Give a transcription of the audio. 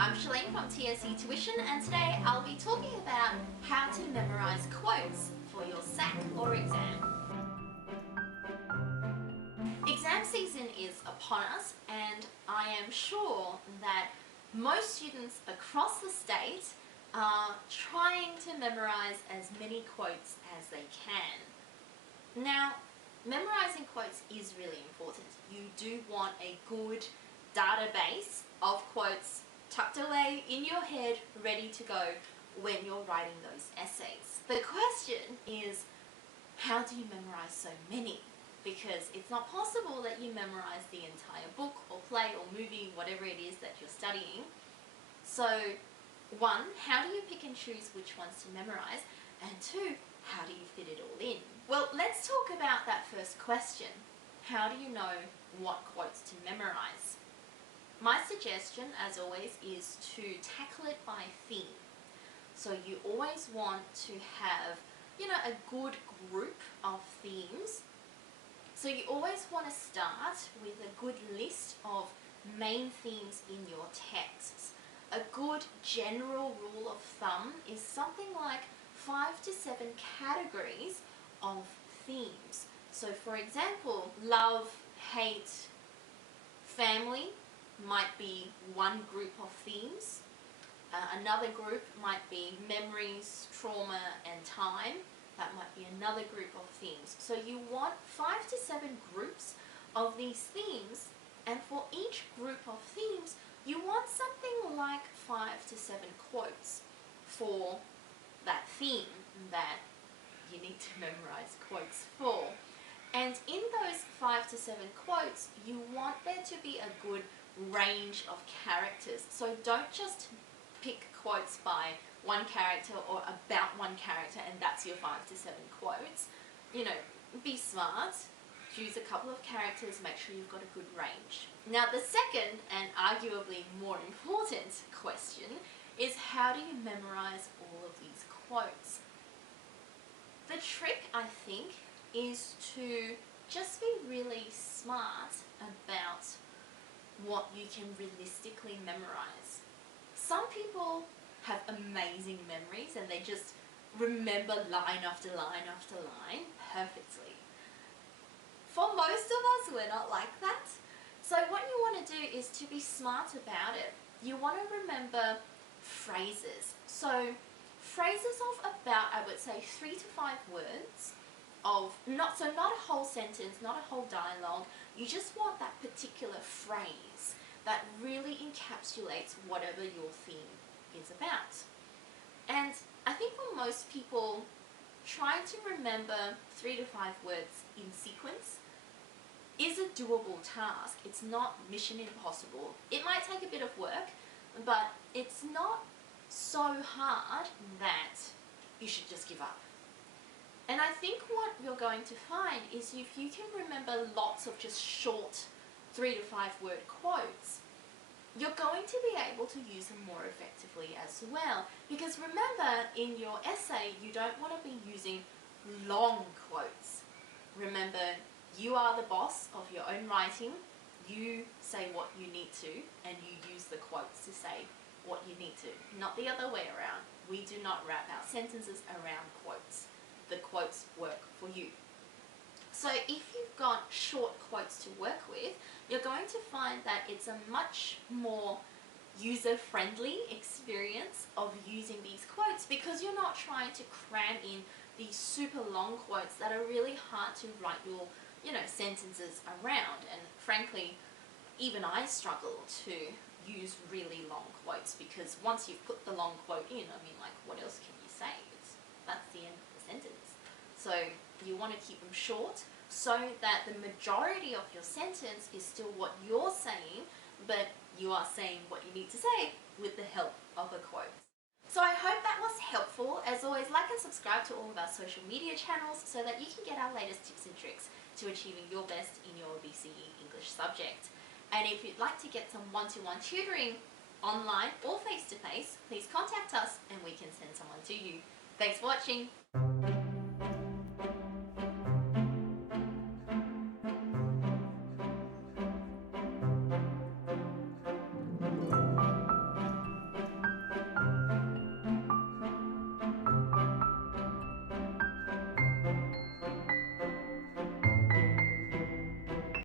I'm Shirlaine from TSC Tuition, and today I'll be talking about how to memorize quotes for your SAC or exam. Exam season is upon us, and I am sure that most students across the state are trying to memorize as many quotes as they can. Now, memorizing quotes is really important. You do want a good database of quotes tucked away in your head, ready to go when you're writing those essays. The question is, how do you memorize so many? Because it's not possible that you memorize the entire book or play or movie, whatever it is that you're studying. So, one, how do you pick and choose which ones to memorize? And two, how do you fit it all in? Well, let's talk about that first question. How do you know what quotes to memorize? My suggestion, as always, is to tackle it by theme. So you always want to have, a good group of themes. So you always want to start with a good list of main themes in your texts. A good general rule of thumb is something like 5 to 7 categories of themes. So for example, love, hate, family might be one group of themes. Another group might be memories, trauma and time. That might be another group of themes. So you want 5 to 7 groups of these themes, and for each group of themes you want something like 5 to 7 quotes for that theme that you need to memorize quotes for. And in those 5 to 7 quotes, you want there to be a good range of characters. So don't just pick quotes by one character or about one character and that's your 5 to 7 quotes. Be smart, choose a couple of characters, make sure you've got a good range. Now the second and arguably more important question is, how do you memorize all of these quotes? The trick, I think, is to just be really smart about what you can realistically memorize. Some people have amazing memories and they just remember line after line after line perfectly. For most of us, we're not like that. So what you want to do is to be smart about it. You want to remember phrases. So phrases of about, I would say, 3 to 5 words. Not a whole sentence, not a whole dialogue. You just want that particular phrase that really encapsulates whatever your theme is about. And I think for most people, trying to remember 3 to 5 words in sequence is a doable task. It's not mission impossible. It might take a bit of work, but it's not so hard that you should just give up. And I think what you're going to find is, if you can remember lots of just short 3 to 5 word quotes, you're going to be able to use them more effectively as well. Because remember, in your essay, you don't want to be using long quotes. Remember, you are the boss of your own writing. You say what you need to, and you use the quotes to say what you need to, not the other way around. We do not wrap our sentences around quotes. The quotes work for you. So if you've got short quotes to work with, you're going to find that it's a much more user-friendly experience of using these quotes, because you're not trying to cram in these super long quotes that are really hard to write your sentences around. And frankly, even I struggle to use really long quotes, because once you've put the long quote in, what else can you say? That's the end of the sentence. So you want to keep them short so that the majority of your sentence is still what you're saying, but you are saying what you need to say with the help of a quote. So I hope that was helpful. As always, like and subscribe to all of our social media channels so that you can get our latest tips and tricks to achieving your best in your VCE English subject. And if you'd like to get some one-to-one tutoring online or face-to-face, please contact us and we can send someone to you. Thanks for watching.